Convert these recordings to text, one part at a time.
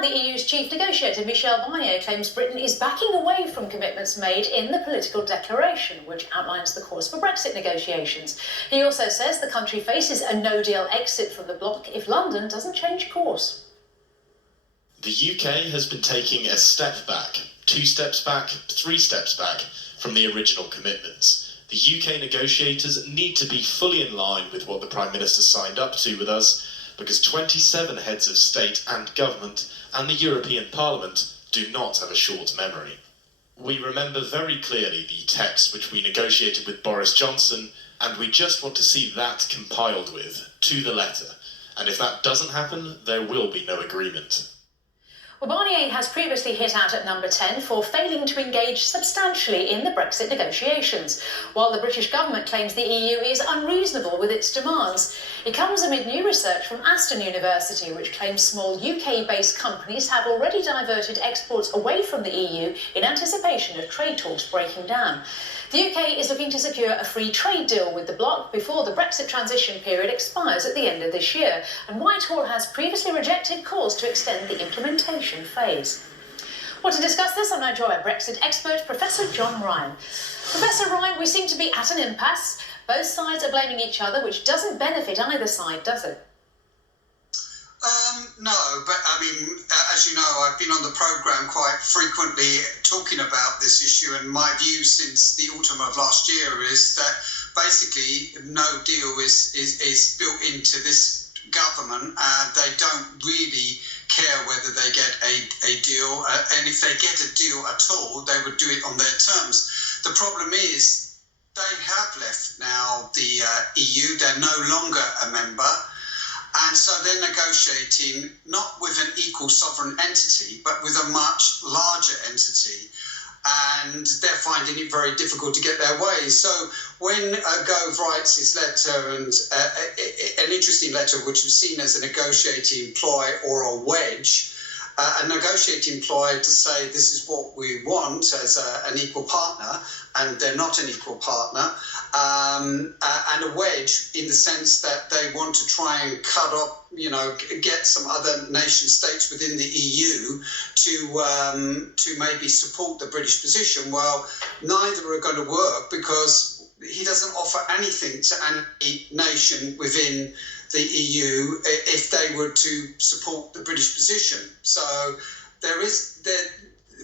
Now the EU's chief negotiator, Michel Barnier, claims Britain is backing away from commitments made in the political declaration, which outlines the course for Brexit negotiations. He also says the country faces a no-deal exit from the bloc if London doesn't change course. The UK has been taking a step back, 2 steps back, 3 steps back from the original commitments. The UK negotiators need to be fully in line with what the Prime Minister signed up to with us, because 27 heads of state and government and the European Parliament do not have a short memory. We remember very clearly the text which we negotiated with Boris Johnson, and we just want to see that compiled with, to the letter. And if that doesn't happen, there will be no agreement. Well, Barnier has previously hit out at number 10 for failing to engage substantially in the Brexit negotiations, while the British government claims the EU is unreasonable with its demands. It comes amid new research from Aston University, which claims small UK-based companies have already diverted exports away from the EU in anticipation of trade talks breaking down. The UK is looking to secure a free trade deal with the bloc before the Brexit transition period expires at the end of this year, and Whitehall has previously rejected calls to extend the implementation phase. Well, to discuss this, I'm now joined by Brexit expert Professor John Ryan. Professor Ryan, we seem to be at an impasse. Both sides are blaming each other, which doesn't benefit either side, does it? No, but I mean, as you know, I've been on the programme quite frequently talking about this issue, and my view since the autumn of last year is that basically no deal is built into this government. They don't really care whether they get a deal, and if they get a deal at all, they would do it on their terms. The problem is they have left now the EU. They're no longer a member. And so they're negotiating not with an equal sovereign entity, but with a much larger entity. And they're finding it very difficult to get their way. So when Gove writes his letter, and an interesting letter which was seen as a negotiating ploy or a wedge, a negotiating ploy to say this is what we want as an equal partner, and they're not an equal partner, and a wedge in the sense that they want to try and cut off, get some other nation states within the EU to maybe support the British position. Well, neither are going to work because he doesn't offer anything to any nation within the EU if they were to support the British position. So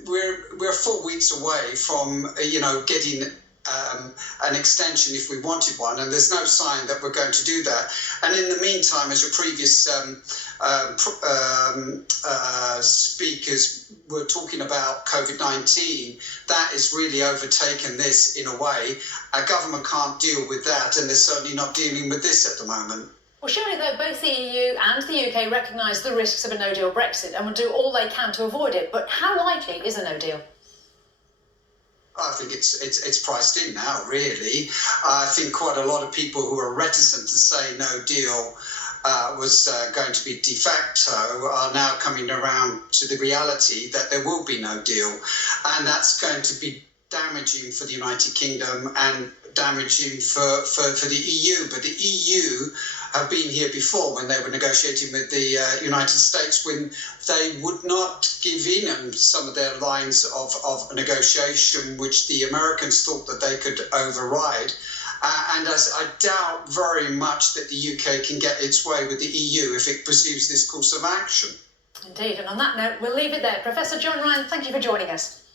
we're 4 weeks away from getting an extension if we wanted one, and there's no sign that we're going to do that. And in the meantime, as your previous speakers were talking about COVID-19, that has really overtaken this in a way. Our government can't deal with that, and they're certainly not dealing with this at the moment. Well, surely, though, both the EU and the UK recognise the risks of a no-deal Brexit and will do all they can to avoid it. But how likely is a no-deal? I think it's priced in now, really. I think quite a lot of people who are reticent to say no deal was going to be de facto are now coming around to the reality that there will be no deal. And that's going to be damaging for the United Kingdom and damaging for the EU. But the EU have been here before when they were negotiating with the United States, when they would not give in on some of their lines of negotiation, which the Americans thought that they could override. And as I doubt very much that the UK can get its way with the EU if it pursues this course of action. Indeed, and on that note, we'll leave it there. Professor John Ryan, thank you for joining us.